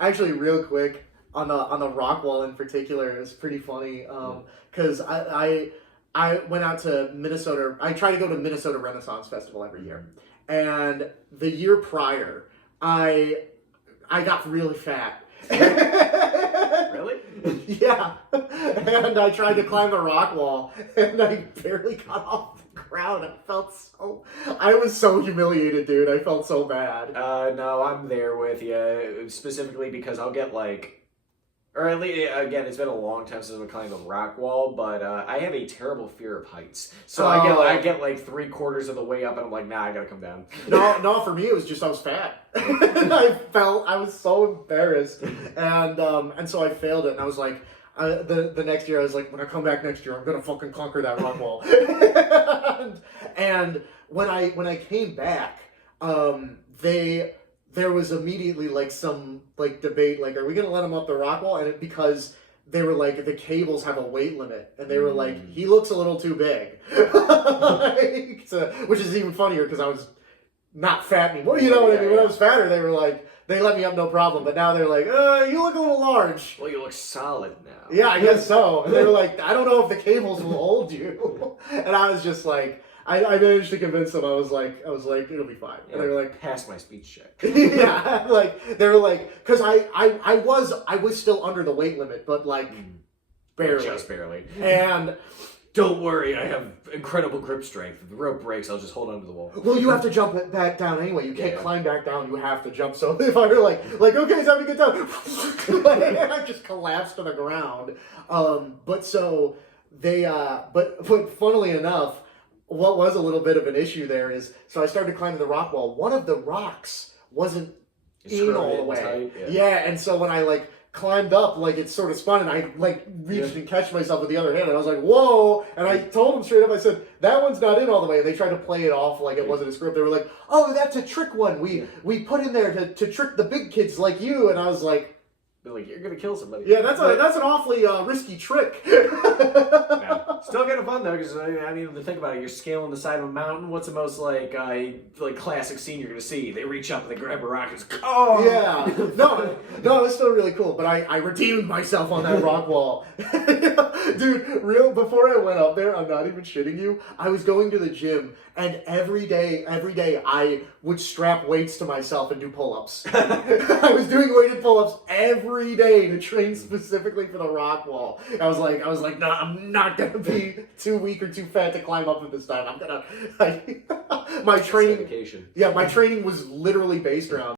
Actually, real quick on the rock wall in particular, it's pretty funny. Because I went out to Minnesota. I try to go to Minnesota Renaissance Festival every year, and the year prior, I got really fat. Really? Yeah, and I tried to climb the rock wall, and I barely got off the ground. I was so humiliated, dude. I felt so bad. No, I'm there with you, specifically because I'll get or at least, again, it's been a long time since I've climbed a rock wall, but I have a terrible fear of heights. So I get like 3/4 of the way up, and I'm like, nah, I gotta come down. No, for me it was just I was fat. And I was so embarrassed, and so I failed it, and I was like, the next year I was like, when I come back next year, I'm gonna fucking conquer that rock wall. and when I came back, there was immediately like some like debate, like, are we gonna let him up the rock wall? And because they were like, the cables have a weight limit, and they were like, he looks a little too big. Which is even funnier because I was not fat anymore. You know what I mean? When I was fatter, they were like, they let me up no problem. But now they're like, you look a little large. Well, you look solid now. Yeah, I guess so. And they were like, I don't know if the cables will hold you. And I was just like, I managed to convince them. I was like, it'll be fine. And they were like, pass my speech check. Yeah, like they were like, because I was still under the weight limit, but like barely, just barely. And don't worry, I have incredible grip strength. If the rope breaks, I'll just hold onto the wall. Well, you have to jump back down anyway. You can't climb back down. You have to jump. So if I were like, okay, it's having a good time, I just collapsed to the ground. But so they, but funnily enough, what was a little bit of an issue there is, so I started climbing the rock wall. One of the rocks wasn't in all the way. Tight, yeah, and so when I like climbed up, like it sort of spun, and I like reached and catch myself with the other hand, and I was like, whoa! And I told them straight up, I said, that one's not in all the way. And they tried to play it off like it wasn't a script. They were like, oh, that's a trick one. We put in there to trick the big kids like you. And I was like, they're like, you're gonna kill somebody. yeah, that's an awfully risky trick. Yeah. Still kind of fun though, because I mean, to think about it, you're scaling the side of a mountain. What's the most like classic scene you're gonna see? They reach up and they grab a rock and just, oh yeah. No, it was still really cool. But I redeemed myself on that rock wall, dude. Before I went up there, I'm not even shitting you. I was going to the gym, and every day I would strap weights to myself and do pull-ups. I was doing weighted pull-ups every day to train specifically for the rock wall. I was like, no, I'm not gonna be too weak or too fat to climb up it this time. I'm gonna. My training. Dedication. Yeah, my training was literally based around